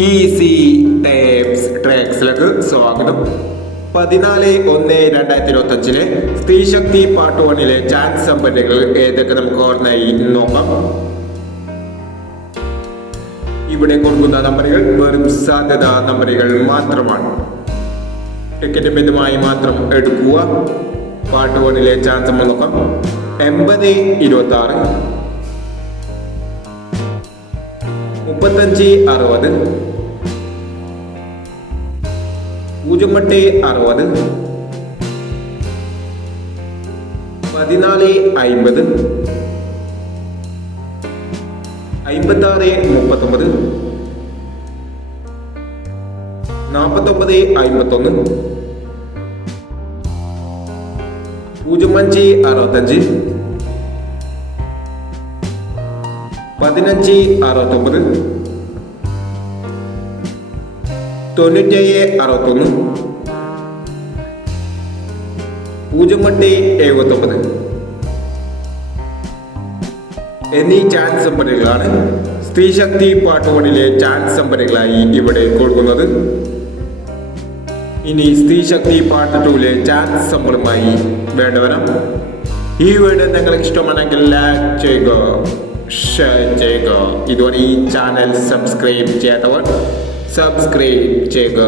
Easy tapes ട്രാക്സിലേക്ക് സ്വാഗതം. 14/1/2025 സ്ത്രീശക്തി part 1 chance സമ്പന്നകൾ ഏതൊക്കെ നമുക്ക് ഓർമ്മയായി നോക്കാം. ഇവിടെ കൊടുക്കുന്ന നമ്പറുകൾ വെറും സാധ്യതാ നമ്പറുകൾ മാത്രമാണ്. ടിക്കറ്റ് മിതമായി മാത്രം എടുക്കുക. പാർട്ട് 1 ചാൻസ് നമ്മൾ നോക്കാം. 80-26, 35-60, 08-60, 14-50, 56-39, 49-51, 05-65, 15-69, 97-61, 08-79 എന്നീ ചാൻസ് നമ്പറുകളാണ് സ്ത്രീശക്തി പാർട്ട് 1 ചാൻസ് നമ്പറുകളായി ഇവിടെ കൊടുക്കുന്നത്. ഇനി സ്ത്രീശക്തി പാർട്ട് 2 ചാൻസ് നമ്പറുമായി വേണ്ടവരാം. ഈ വീഡിയോ നിങ്ങൾക്ക് ഇഷ്ടമാണെങ്കിൽ ലൈക്ക് ചെയ്യുക, ഷെയർ ചെയ്യുക. ഇതുവരെ ഈ ചാനൽ സബ്സ്ക്രൈബ് ചെയ്യാത്തവർ സബ്സ്ക്രൈബ് ചെയ്യുക.